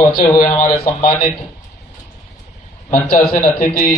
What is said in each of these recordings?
पहुंचे हुए हमारे सम्मानित मंचासीन अतिथि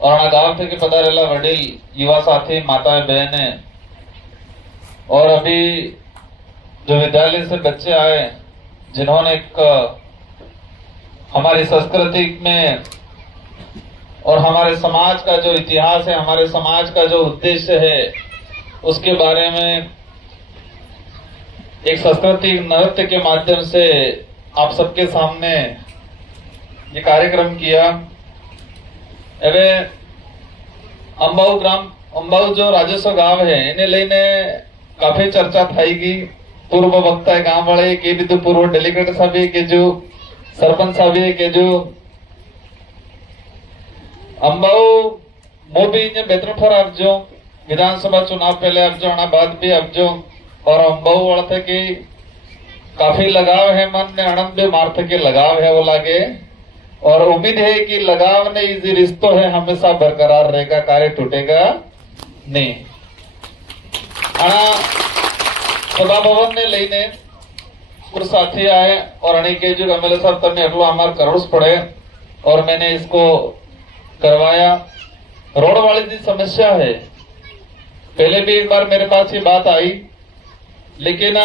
और गांव थे पधारेला वडील युवा साथी माताएं बहनें और अभी जो विद्यालय से बच्चे आए जिन्होंने एक हमारी संस्कृति में और हमारे समाज का जो इतिहास है, हमारे समाज का जो उद्देश्य है, उसके बारे में एक सांस्कृतिक नृत्य के माध्यम से आप सबके सामने ये कार्यक्रम किया। एवे अंबाऊ जो राजस्व गांव है इन्हें लेने काफी चर्चा थाएगी। पूर्व वक्ता है गांव वाले के भी, तो पूर्व डेलीगेट सभी के जो सरपंच सभी के जो अंबाऊ मोबी ने बेहतर ठोर आपजो विधानसभा चुनाव पहले आपजो आना बाद भी आपजो और अंबाऊ वाले की काफी लगाव है मन ने आनंद भी मार्थ के लगाव है वो लागे और उम्मीद है कि लगाव ने इसी रिश्तों है हमेशा बरकरार रहेगा, कार्य टूटेगा नहीं। सभा भवन ने लेने कुछ साथी आए और अणी के जो एमएलए साहब तने एटलो हमार करोड़ पड़े और मैंने इसको करवाया। रोड वाली जी समस्या है, पहले भी एक बार मेरे पास ये बात आई, लेकिन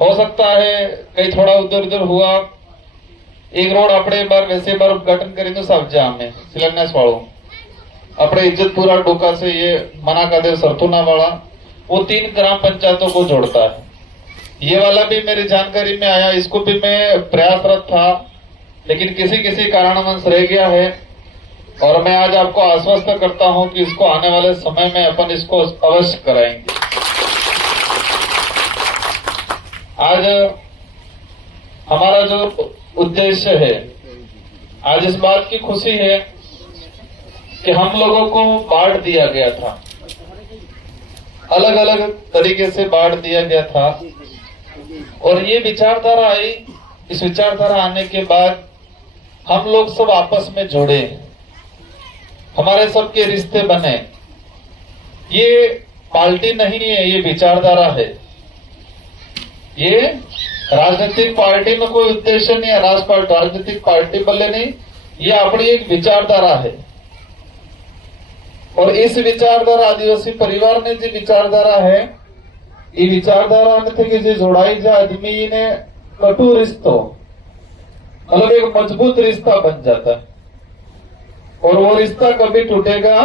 हो सकता है कहीं थोड़ा उधर उधर हुआ। एक रोड अपने बार वैसे बार उद्घाटन करें तो सब जा में शिलान्यास वालों अपने इज्जतपुरा डोका से ये मना का देव सरथुना वाला वो 3 ग्राम पंचायतों को जोड़ता है। ये वाला भी मेरी जानकारी में आया, इसको भी मैं प्रयासरत था लेकिन किसी कारणवश रह गया है और मैं आज आपको आश्वस्त करता हूं कि इसको आने वाले समय में अपन इसको अवश्य कराएंगे। आज हमारा जो उद्देश्य है, आज इस बात की खुशी है कि हम लोगों को बांट दिया गया था, अलग अलग तरीके से बांट दिया गया था और ये विचारधारा आई। इस विचारधारा आने के बाद हम लोग सब आपस में जुड़े, हमारे सबके रिश्ते बने। ये पार्टी नहीं है, ये विचारधारा है। ये राजनीतिक पार्टी में कोई उद्देश्य नहीं है, राजनीतिक पार्टी बल्ले नहीं, ये अपनी एक विचारधारा है और इस विचारधारा आदिवासी परिवार ने जो विचारधारा है, ये विचारधारा में थे कि जो जोड़ाई जा आदमी ने कटु रिश्तो मतलब एक मजबूत रिश्ता बन जाता है और वो रिश्ता कभी टूटेगा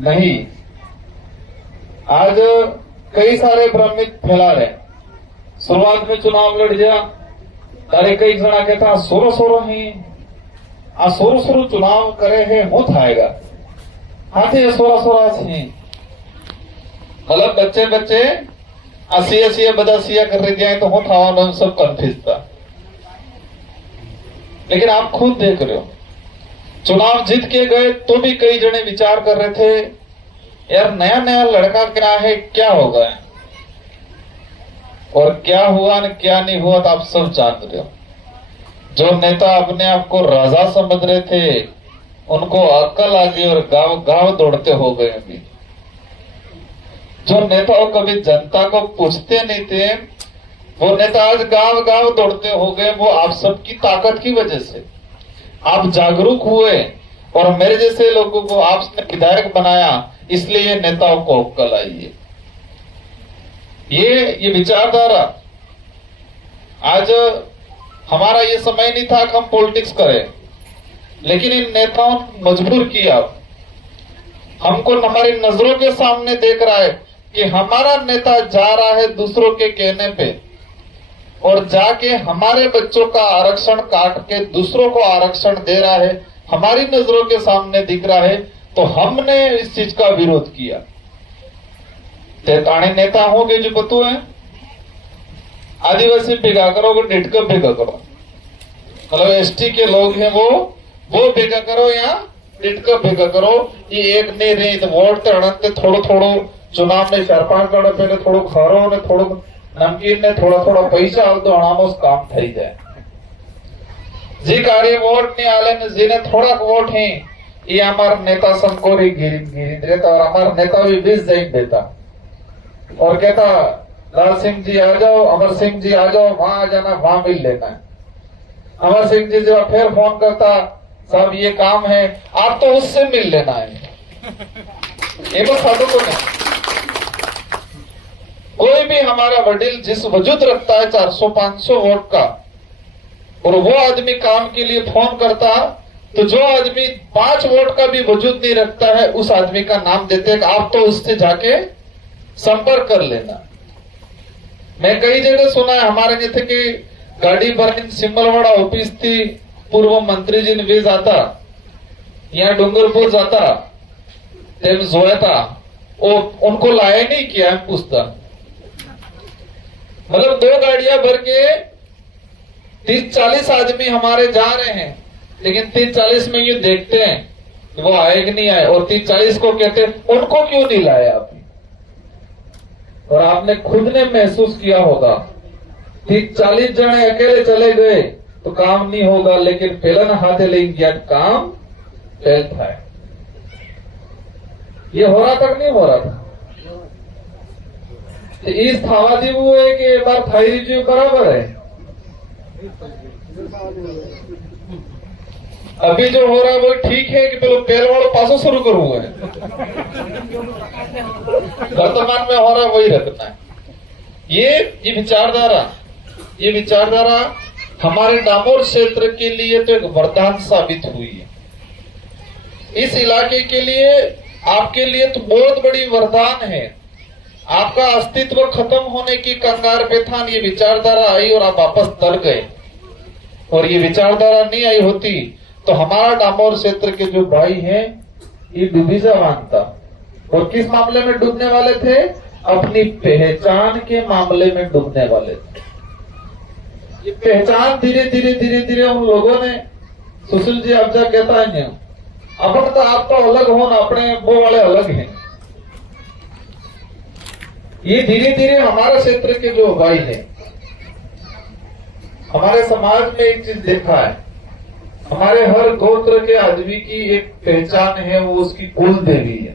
नहीं। आज कई सारे भ्रमित फैला रहे, शुरुआत में चुनाव लड़ जा तारे कई जना कहता सोरो ही आ सोरो चुनाव करे है हो थाएगा हाथे सोरा ही मतलब बच्चे असिया बदा सिया कर रहे जाए तो हो था सब कंफ्यूज था। लेकिन आप खुद देख रहे हो चुनाव जीत के गए तो भी कई जने विचार कर रहे थे यार नया लड़का क्या है, क्या होगा और क्या हुआ न क्या नहीं हुआ तो आप सब जान रहे हो। जो नेता अपने आप को राजा समझ रहे थे उनको अक्ल आ गई और गांव दौड़ते हो गए। अभी जो नेता कभी जनता को पूछते नहीं थे वो नेता आज गांव दौड़ते हो गए। वो आप सबकी ताकत की वजह से आप जागरूक हुए और मेरे जैसे लोगों को आपने विधायक बनाया, इसलिए ये नेताओं को अक्ल आई है। ये विचारधारा आज हमारा ये समय नहीं था कि हम पॉलिटिक्स करें, लेकिन इन नेताओं ने मजबूर किया। हमको हमारी नजरों के सामने देख रहा है कि हमारा नेता जा रहा है दूसरों के कहने पे और जाके हमारे बच्चों का आरक्षण काट के दूसरों को आरक्षण दे रहा है, हमारी नजरों के सामने दिख रहा है, तो हमने इस चीज का विरोध किया। ताने नेता होंगे जो बतू है आदिवासी भेगा करो, नेटका भेगा करो, मतलब एसटी के लोग हैं वो भेगा करो या नेटका भेगा करो। ये एक नहीं रही तो वोट तो अड़ते थोड़ो चुनाव में 4-5 गण पहले थोड़ो खारो ने थोड़ो नमकीन ने थोड़ा पैसा आल तो अणामो काम थई जाए। जी कार्य वोट नहीं आले ने जीने थोड़ा वोट है ये हमारा नेता संकोरी गिरी देता और हमारा नेता भी 20 जाइन देता और कहता लाल सिंह जी आ जाओ, अमर सिंह जी आ जाओ, वहां आ जाना, वहां मिल लेना है। अमर सिंह जी जब फिर फोन करता, साहब ये काम है, आप तो उससे मिल लेना है, ये बस साधु को नहीं। कोई भी हमारा वडील जिस वजूद रखता है 400-500 वोट का, और वो आदमी काम के लिए फोन करता, तो जो आदमी 5 वोट का भी वजूद नहीं रखता है, उस आदमी का नाम देते हैं, आप तो उससे जाके संपर्क कर लेना। मैं कई जगह सुना है, हमारे जैसे कि गाड़ी भरने सिमलवाड़ा ऑफिस थी, पूर्व मंत्री जी ने भी जाता, यहाँ डूंगरपुर जाता, तेम जोया था, वो उनको लाया नहीं किया है, पूछता मतलब 2 गाड़ियां भर के 30-40 आदमी हमारे जा रहे हैं, लेकिन 30-40 में ये देखते हैं कि वो आए कि नहीं आए, और 30-40 को कहते हैं उनको क्यों नहीं लाया आप। और आपने खुद ने महसूस किया होगा, 30-40 जने अकेले चले गए तो काम नहीं होगा, लेकिन पेलन हाथे ले गया काम फेल था। ये हो रहा था कि नहीं हो रहा था? तो इस थावादी वो है कि एक बार थाई जी बराबर है। अभी जो हो रहा है वो ठीक है कि पेलो पेल वालों पासों शुरू करूँ है, वर्तमान में हो रहा वही रखना है। ये विचारधारा हमारे डामोर क्षेत्र के लिए तो एक वरदान साबित हुई है। इस इलाके के लिए, आपके लिए तो बहुत बड़ी वरदान है। आपका अस्तित्व खत्म होने की कंगार पे था, ये विचारधारा आई और आप वापस तर गए। और ये विचारधारा नहीं आई होती तो हमारा डामोर क्षेत्र के जो भाई हैं ये डूबी जवान था। और किस मामले में डूबने वाले थे? अपनी पहचान के मामले में डूबने वाले थे। ये पहचान धीरे धीरे उन लोगों ने, सुशील जी अब जा कहता है नहीं, अपन तो आप तो अलग हो ना, अपने वो वाले अलग हैं। ये धीरे धीरे हमारे क्षेत्र के जो भाई हैं, हमारे समाज में एक चीज देखा है, हमारे हर गोत्र के आदमी की एक पहचान है, वो उसकी कुल देवी है।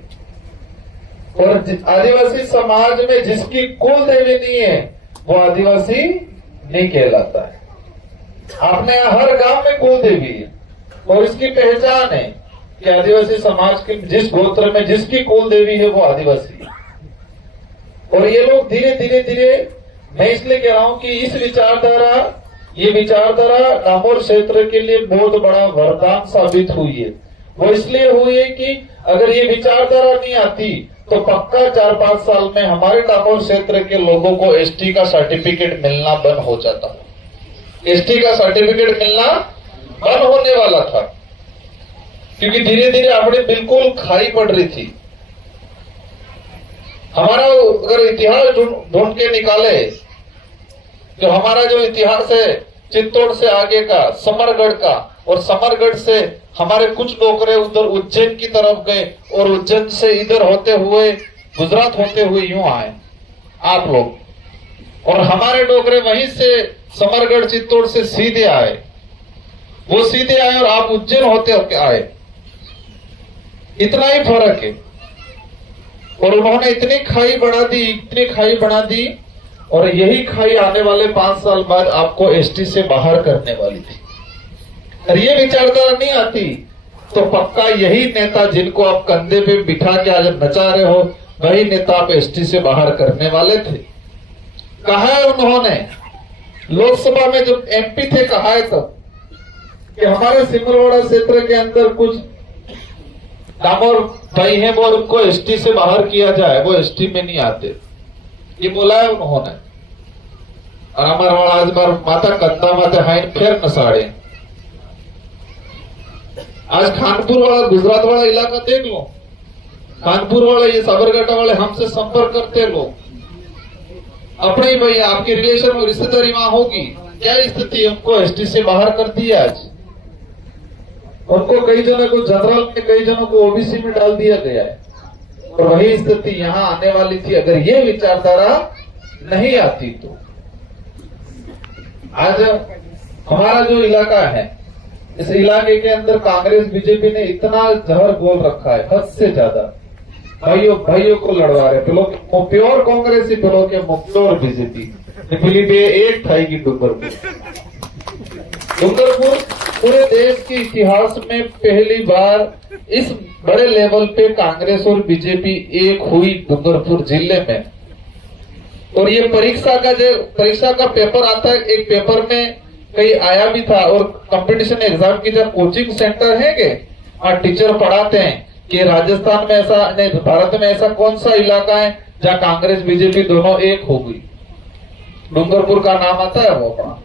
और आदिवासी समाज में जिसकी कुल देवी नहीं है वो आदिवासी नहीं कहलाता है। आपने हर गांव में कुल देवी है और इसकी पहचान है कि आदिवासी समाज के जिस गोत्र में जिसकी कुल देवी है वो आदिवासी है। और ये लोग धीरे धीरे, मैं इसलिए कह रहा हूं कि ये विचारधारा डामोर क्षेत्र के लिए बहुत बड़ा वरदान साबित हुई है। वो इसलिए हुई है कि अगर ये विचारधारा नहीं आती तो पक्का 4-5 साल में हमारे डामोर क्षेत्र के लोगों को एसटी का सर्टिफिकेट मिलना बंद हो जाता। एसटी का सर्टिफिकेट मिलना बंद होने वाला था, क्योंकि धीरे धीरे अपने बिल्कुल खाई पड़ रही थी। हमारा अगर इतिहास ढूंढ के निकाले, जो हमारा जो इतिहास है चित्तौड़ से आगे का, समरगढ़ का, और समरगढ़ से हमारे कुछ डोकरे उधर उज्जैन की तरफ गए, और उज्जैन से इधर होते हुए गुजरात होते हुए यूं आए आप लोग, और हमारे डोकरे वहीं से समरगढ़ चित्तौड़ से सीधे आए, वो सीधे आए और आप उज्जैन होते होते आए। इतना ही फर्क है। और उन्होंने इतनी खाई बढ़ा दी, और यही खाई आने वाले 5 साल बाद आपको एसटी से बाहर करने वाली थी। और ये विचारधारा नहीं आती तो पक्का यही नेता जिनको आप कंधे पे बिठा के आज नचा रहे हो, वही नेता आप एसटी से बाहर करने वाले थे। कहा है उन्होंने लोकसभा में जब एमपी थे, कहा है तब कि हमारे सिमलवाड़ा क्षेत्र के अंदर कुछ डामोर भाई हैं, वो उनको एसटी से बाहर किया जाए, वो एसटी में नहीं आते, ये बोला है उन्होंने। और हमारा वाला आज बार माता कंधा माते हाइन फिर नसाड़े। आज खानपुर वाला, गुजरात वाला इलाका देख लो, खानपुर वाले, ये साबरकांठा वाले हमसे संपर्क करते लोग, अपने ही भाई आपके रिलेशन में रिश्तेदारी वहां होगी, क्या स्थिति, हमको एसटी से बाहर कर दिया आज। उनको कई जनों को जनरल में, कई जनों को ओबीसी में डाल दिया गया है। और वही स्थिति यहां आने वाली थी अगर ये विचारधारा नहीं आती तो। आज हमारा जो इलाका है, इस इलाके के अंदर कांग्रेस बीजेपी ने इतना जहर घोल रखा है, हद से ज्यादा। भाइयों को लड़वा रहे, प्योर कांग्रेस ही, प्योर बीजेपी, एक थाई की डूबर डूंगरपुर पूरे देश के इतिहास में पहली बार इस बड़े लेवल पे कांग्रेस और बीजेपी एक हुई डूंगरपुर जिले में। और ये परीक्षा का पेपर आता है, एक पेपर में कहीं आया भी था। और कंपटीशन एग्जाम की जब कोचिंग सेंटर है के टीचर पढ़ाते हैं कि राजस्थान में ऐसा नहीं, भारत में ऐसा कौन सा इलाका है जहाँ कांग्रेस बीजेपी दोनों एक हो गई। डूंगरपुर का नाम आता है वो अपना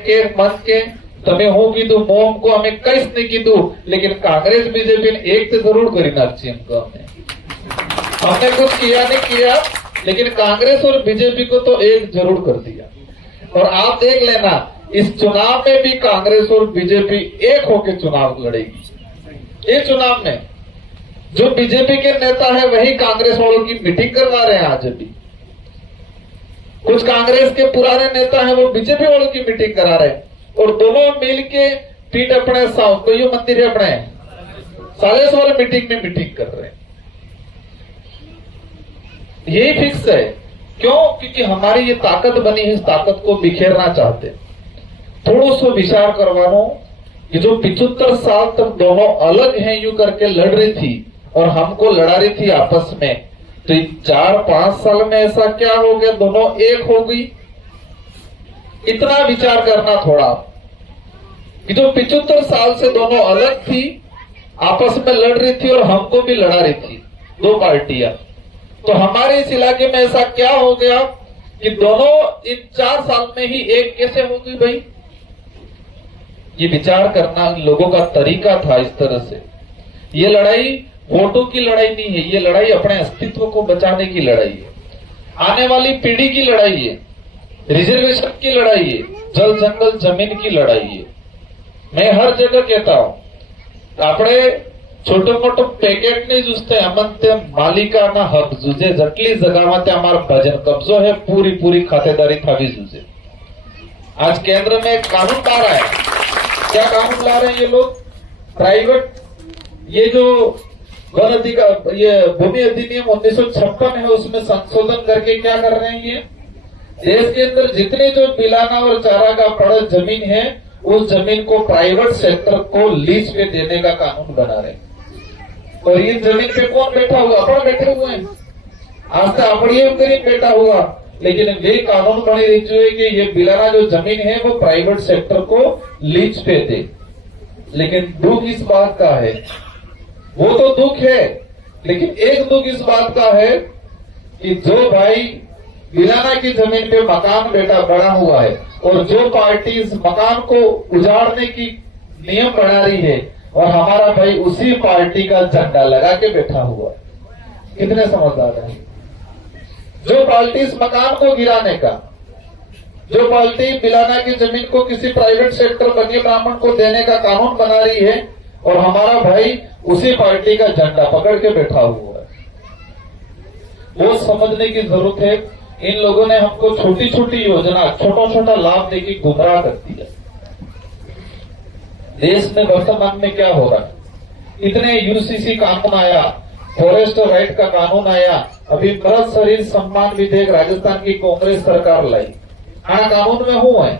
के मन के तमें હું કીધું મોમ को हमें કઈશ नहीं कीधु, लेकिन कांग्रेस बीजेपी ने एक तो जरूर करी नाखी हमको। हमने कुछ किया नहीं किया, लेकिन कांग्रेस और बीजेपी को तो एक जरूर कर दिया। और आप देख लेना इस चुनाव में भी कांग्रेस और बीजेपी एक होकर चुनाव लड़ेगी। ये चुनाव में जो बीजेपी के नेता है वही कांग्रेस वालों की मीटिंग करवा रहे हैं आज भी। कुछ कांग्रेस के पुराने नेता हैं वो बीजेपी वालों की मीटिंग करा रहे हैं। और दोनों मिलके पीठ अपने कोई मंदिर है अपने सालेस वाले मीटिंग में मीटिंग कर रहे हैं। यही फिक्स है। क्यों? क्योंकि हमारी ये ताकत बनी है, इस ताकत को बिखेरना चाहते। थोड़ा सा विचार करवानो कि जो 75 साल तक दोनों अलग हैं यूं करके लड़ रही थी और हमको लड़ा रही थी आपस में, तो 4-5 साल में ऐसा क्या हो गया दोनों एक हो गई। इतना विचार करना थोड़ा कि जो 75 साल से दोनों अलग थी, आपस में लड़ रही थी और हमको भी लड़ा रही थी दो पार्टियां, तो हमारे इस इलाके में ऐसा क्या हो गया कि दोनों इन 4 साल में ही एक कैसे हो गई भाई। ये विचार करना लोगों का तरीका था इस तरह से। ये लड़ाई वोटों की लड़ाई नहीं है, ये लड़ाई अपने अस्तित्व को बचाने की लड़ाई है, आने वाली पीढ़ी की लड़ाई है, रिजर्वेशन की लड़ाई है, जल जंगल जमीन की लड़ाई है। मैं हर जगह कहता हूं આપણે छोटो मोटो पैकेट नहीं जूझते, अमन ते मालिका ना हक जूझे, जटली जगह में हमारा भजन कब्जो है, पूरी पूरी खातेदारी थावी जूझे। आज केंद्र में कानून ला रहा है। क्या कानून ला रहे हैं ये लोग? प्राइवेट ये जो वन अधिकार, ये भूमि अधिनियम 1956 है, उसमें संशोधन करके क्या कर रहे हैं ये देश के अंदर जितने जो पिलाना और चारा का पड़त जमीन है उस जमीन को प्राइवेट सेक्टर को लीज पे देने का कानून बना रहे हैं। और ये जमीन पे कौन बैठा हुआ? अपन बैठे हुए हैं। आज तक अपनी गरीब बैठा हुआ, लेकिन वे कानून बने रही है कि ये पिलाना जो जमीन है वो प्राइवेट सेक्टर को लीज पे दे। लेकिन दुख इस बात का है, वो तो दुख है, लेकिन एक दुख इस बात का है कि जो भाई बिलाना की जमीन पे मकान बेटा बना हुआ है और जो पार्टी इस मकान को उजाड़ने की नियम बना रही है, और हमारा भाई उसी पार्टी का झंडा लगा के बैठा हुआ है। कितने समझदार है? जो पार्टी इस मकान को गिराने का, जो पार्टी बिलाना की जमीन को किसी प्राइवेट सेक्टर बनिए ब्राह्मण को देने का कानून बना रही है, और हमारा भाई उसी पार्टी का झंडा पकड़ के बैठा हुआ है। वो समझने की जरूरत है। इन लोगों ने हमको छोटी छोटी योजना, छोटा छोटा लाभ देके गुमराह कर दिया। देश में वर्तमान में क्या हो रहा है? इतने यूसीसी कानून आया, फॉरेस्ट राइट का कानून आया, अभी मृत शरीर सम्मान विधेयक राजस्थान की कांग्रेस सरकार लाई। आ कानून में हूं है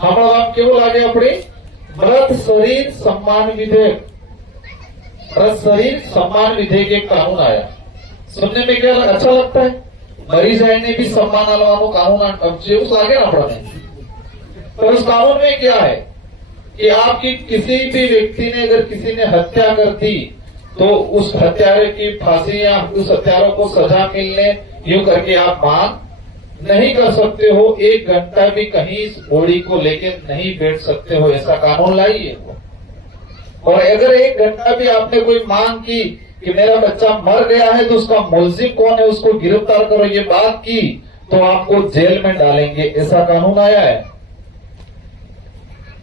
हमारा नाम केवल लागे अपनी मृत शरीर सम्मान विधेयक। मृत शरीर सम्मान विधेयक एक कानून आया। सुनने में क्या अच्छा लगता है? मरी जाए ने भी सम्मान अलवानो कानून जेऊस लागे ना अपने। तो उस कानून में क्या है कि आपकी किसी भी व्यक्ति ने अगर किसी ने हत्या कर दी तो उस हत्यारे की फांसी या उस हत्यारों को सजा मिलने यूं करके आप मांग नहीं कर सकते हो। 1 घंटा भी कहीं इस बॉडी को लेके नहीं बैठ सकते हो, ऐसा कानून लाइए। और अगर 1 घंटा भी आपने कोई मांग की कि मेरा बच्चा मर गया है तो उसका मुलजिम कौन है उसको गिरफ्तार करो, ये बात की तो आपको जेल में डालेंगे, ऐसा कानून आया है।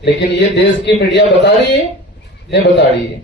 लेकिन ये देश की मीडिया बता रही है, नहीं बता रही है।